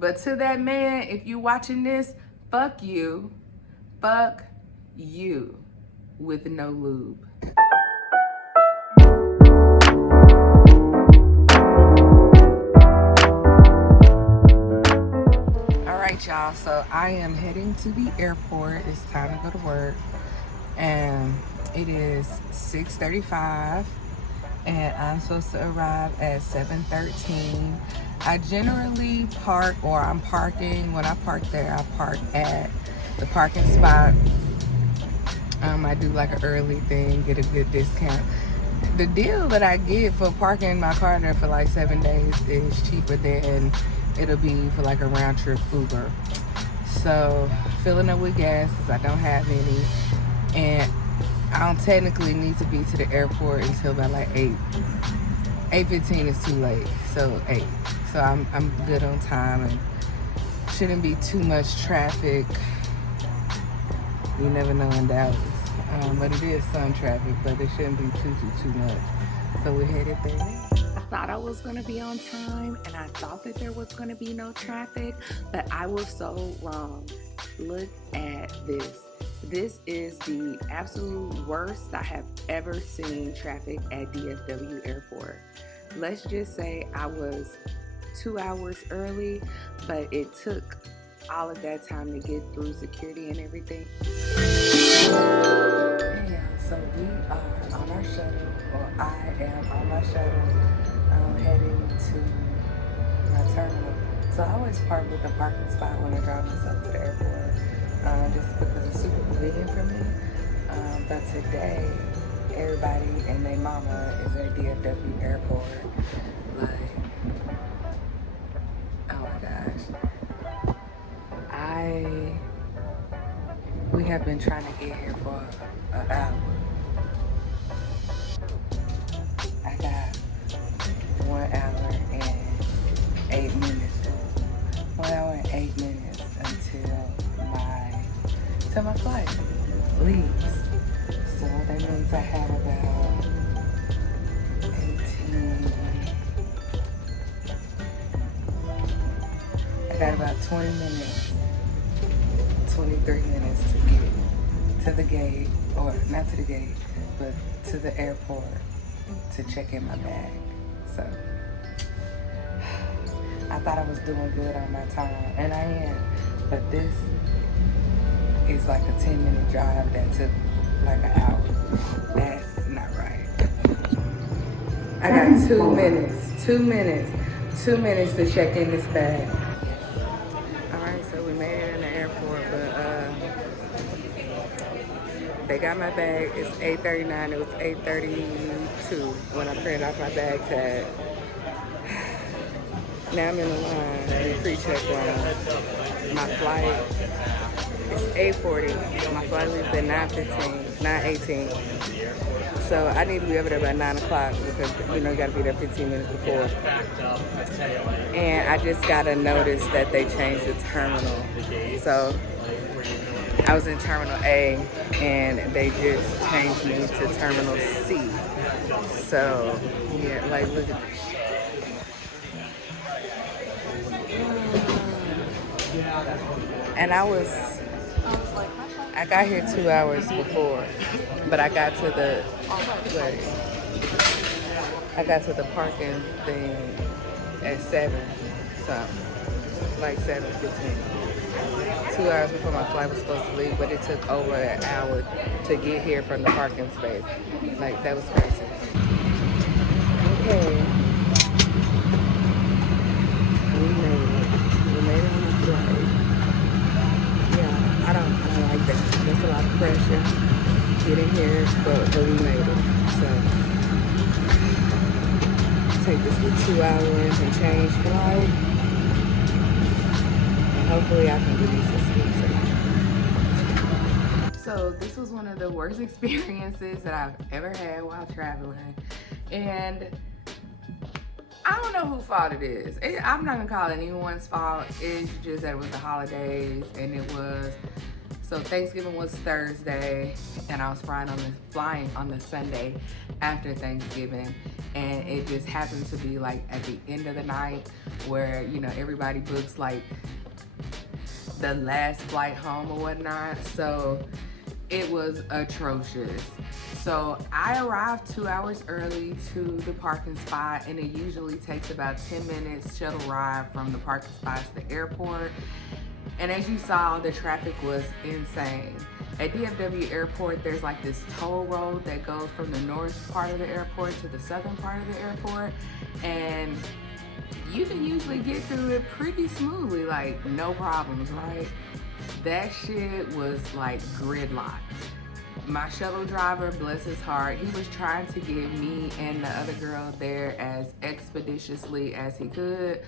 But to that man, if you watching this, fuck you. Fuck you with no lube. All right, y'all. So I am heading to the airport. It's time to go to work. And it is 6:35. And I'm supposed to arrive at 7:13. I generally park, or I'm parking. When I park there, I park at the parking spot. I do like an early thing, get a good discount. The deal that I get for parking my car there for like 7 days is cheaper than it'll be for like a round trip Uber. So filling up with gas because I don't have any, and I don't technically need to be to the airport until about like 8. 8:15 is too late, so 8. So I'm good on time and shouldn't be too much traffic. You never know in Dallas, but it is some traffic, but it shouldn't be too much. So we're headed there. I thought I was gonna be on time, and I thought that there was gonna be no traffic, but I was so wrong. Look at this. This is the absolute worst I have ever seen traffic at DFW Airport. Let's just say I was 2 hours early, but it took all of that time to get through security and everything. Yeah, so we are on our shuttle, or I am on my shuttle, heading to my terminal. So I always park with the parking spot when I drive myself to the airport, just because it's super convenient for me. But today, everybody and their mama is at DFW Airport. Like, oh my gosh. We have been trying to get here for an hour. I got 1 hour and 8 minutes. 1 hour and 8 minutes until my flight leaves. So that means I have about 18. I got about 20 minutes, 23 minutes to get to the gate, or not to the gate, but to the airport to check in my bag. So I thought I was doing good on my time, and I am, but this is like a 10-minute drive that took like an hour. That's not right. I got 2 minutes, 2 minutes, 2 minutes to check in this bag. All right, so we made it in the airport, but they got my bag. It's 8:39. It was 8:32 when I printed off my bag tag. Now I'm in the line, the pre-check line. My flight is 8:40. My flight leaves at 9:15, 9:18. So I need to be over there by 9 o'clock because, you know, you gotta be there 15 minutes before. And I just got a notice that they changed the terminal. So I was in Terminal A and they just changed me to Terminal C. So, yeah, like, look at this. And I got here 2 hours before, but I got to the parking thing at 7, so like 7:15. 2 hours before my flight was supposed to leave, but it took over an hour to get here from the parking space. Like, that was crazy. Okay. We made it on the flight. Yeah, I don't like that. That's a lot of pressure getting here, but we made it. So take this to 2 hours and change flight. And hopefully I can get me some sleep tonight. So this was one of the worst experiences that I've ever had while traveling. And I don't know whose fault it is. I'm not gonna call it anyone's fault. It's just that it was the holidays and it was So Thanksgiving was Thursday, and I was flying on the Sunday after Thanksgiving, and it just happened to be like at the end of the night where, you know, everybody books like the last flight home or whatnot. So it was atrocious. So I arrived 2 hours early to the parking spot, and it usually takes about 10 minutes shuttle ride from the parking spot to the airport. And as you saw, the traffic was insane. At DFW Airport, there's like this toll road that goes from the north part of the airport to the southern part of the airport. And you can usually get through it pretty smoothly, like no problems, right? That shit was like gridlock. My shuttle driver, bless his heart, he was trying to get me and the other girl there as expeditiously as he could,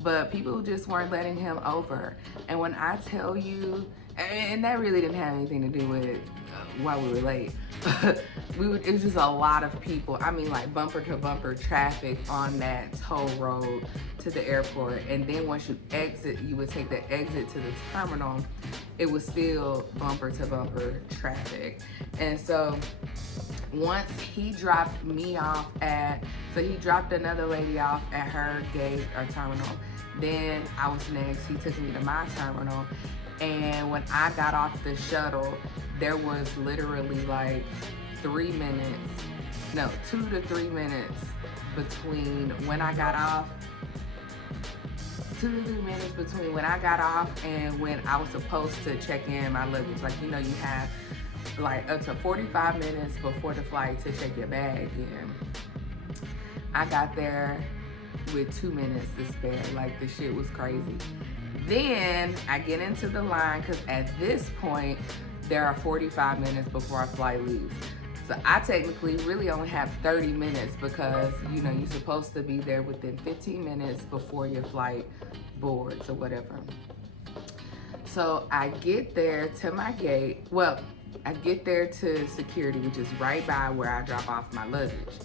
but people just weren't letting him over. And when I tell you, and that really didn't have anything to do with why we were late. It was just a lot of people. I mean, like bumper to bumper traffic on that toll road to the airport. And then once you exit, you would take the exit to the terminal. It was still bumper to bumper traffic. And so once he dropped me off so he dropped another lady off at her gate or terminal. Then I was next. He took me to my terminal. And when I got off the shuttle, there was literally like 2 to 3 minutes between when I got off. 2 to 3 minutes between when I got off and when I was supposed to check in my luggage. Like, you know, you have like up to 45 minutes before the flight to check your bag in. I got there with 2 minutes to spare. Like, the shit was crazy. Then I get into the line because at this point, there are 45 minutes before our flight leaves. So I technically really only have 30 minutes because, you know, you're supposed to be there within 15 minutes before your flight boards or whatever. So I get there to my gate. Well, I get there to security, which is right by where I drop off my luggage.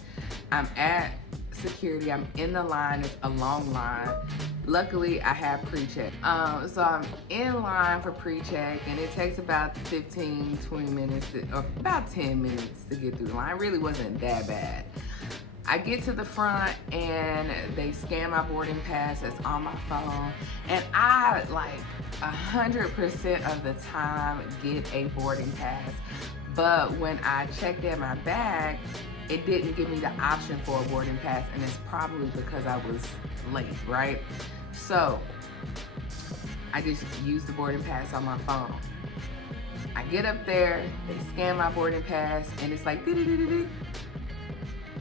I'm at security, I'm in the line, it's a long line. Luckily, I have pre-check. So I'm in line for pre-check, and it takes about 15, 20 minutes, or about 10 minutes to get through the line. It really wasn't that bad. I get to the front, and they scan my boarding pass that's on my phone, and I, like, 100% of the time get a boarding pass. But when I checked in my bag, it didn't give me the option for a boarding pass, and it's probably because I was late, right? So I just used the boarding pass on my phone. I get up there, they scan my boarding pass, and it's like, dee-dee-dee-dee-dee.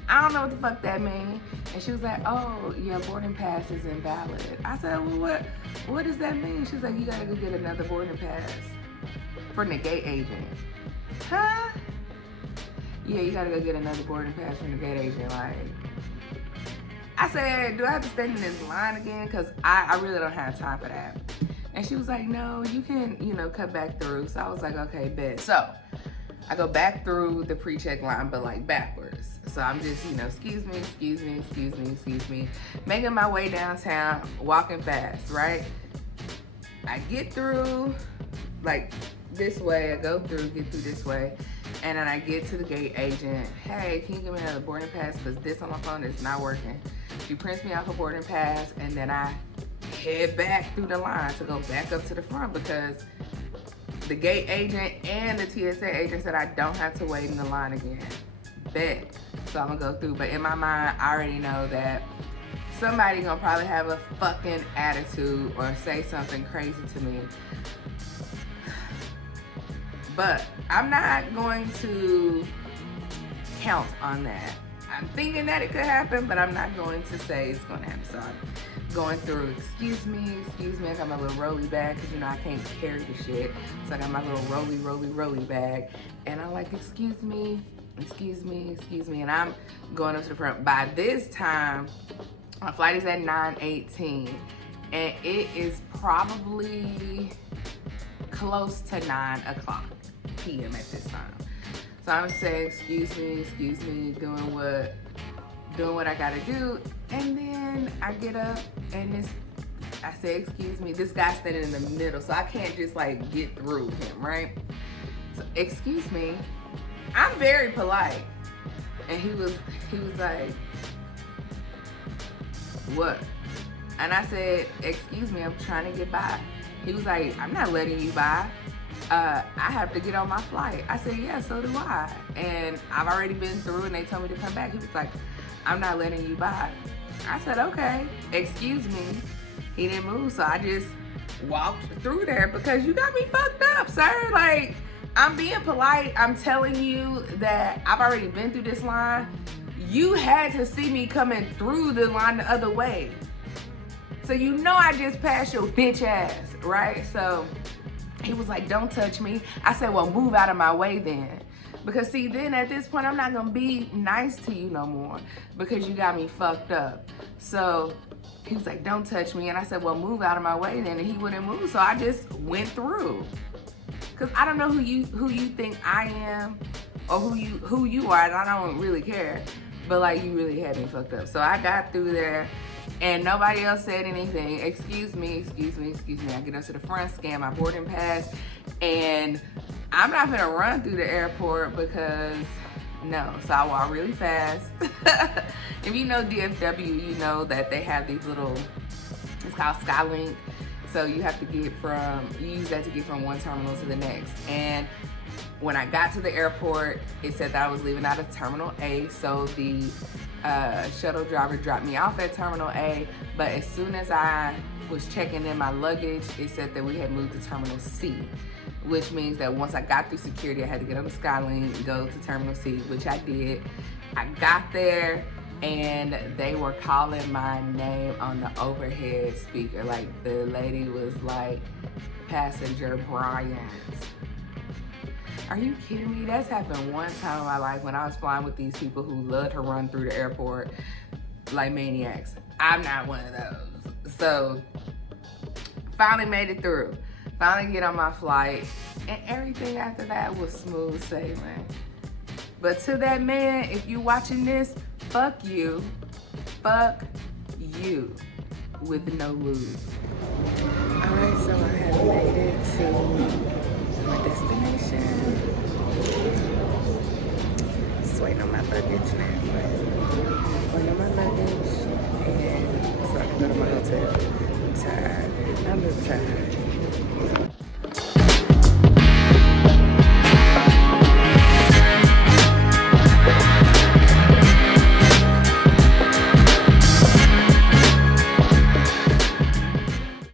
I don't know what the fuck that means. And she was like, oh, your boarding pass is invalid. I said, well, what does that mean? She was like, you gotta go get another boarding pass from the gate agent. Huh? Yeah, you gotta go get another boarding pass from the gate agent. Like, I said, do I have to stand in this line again? Because I really don't have time for that. And she was like, no, you can, you know, cut back through. So I was like, okay, bet. So I go back through the pre-check line, but like backwards. So I'm just, you know, excuse me, making my way downtown, walking fast, right? I get through like this way, I go through, get through this way. And then I get to the gate agent. Hey, can you give me another boarding pass? Because this on my phone is not working. She prints me off a boarding pass, and then I head back through the line to go back up to the front because the gate agent and the TSA agent said I don't have to wait in the line again. Bet. So I'm gonna go through. But in my mind, I already know that somebody gonna probably have a fucking attitude or say something crazy to me. But I'm not going to count on that. I'm thinking that it could happen, but I'm not going to say it's going to happen. So I'm going through, excuse me, I got my little rolly bag, because, you know, I can't carry the shit. So I got my little rolly bag. And I'm like, excuse me. And I'm going up to the front. By this time, my flight is at 9:18. And it is probably close to 9 o'clock p.m. at this time. So I'm gonna say, excuse me, doing what I gotta do. And then I get up and it's I said, excuse me. This guy's standing in the middle, so I can't just like get through him, right? So, excuse me. I'm very polite. And he was like, what? And I said, excuse me, I'm trying to get by. He was like, I'm not letting you by. I have to get on my flight. I said, yeah, so do I. And I've already been through and they told me to come back. He was like, I'm not letting you by. I said, okay, excuse me. He didn't move, so I just walked through there because you got me fucked up, sir. Like, I'm being polite. I'm telling you that I've already been through this line. You had to see me coming through the line the other way. So you know I just passed your bitch ass, right? So he was like, don't touch me. I said, well, move out of my way then. Because see, then at this point, I'm not gonna be nice to you no more because you got me fucked up. So he was like, don't touch me. And I said, well, move out of my way then. And he wouldn't move, so I just went through. Cause I don't know who you think I am or who you are, and I don't really care. But like, you really had me fucked up. So I got through there and nobody else said anything. Excuse me, excuse me, excuse me. I get up to the front, scan my boarding pass, and I'm not gonna run through the airport because no. So I walk really fast. If you know DFW, you know that they have these little, it's called Skylink. So you have to get you use that to get from one terminal to the next. And when I got to the airport, it said that I was leaving out of Terminal A. So the shuttle driver dropped me off at Terminal A. But as soon as I was checking in my luggage, it said that we had moved to Terminal C, which means that once I got through security, I had to get on the Skylink and go to Terminal C, which I did. I got there and they were calling my name on the overhead speaker. Like, the lady was like, passenger Bryant. Are you kidding me? That's happened one time in my life when I was flying with these people who love to run through the airport like maniacs. I'm not one of those. So finally made it through. Finally get on my flight, and everything after that was smooth sailing. But to that man, if you watching this, fuck you with no lube. All right, so I have made it to my destination. Just waiting on my luggage now, waiting on my luggage, and so I can go to my hotel. I'm tired. I'm just tired.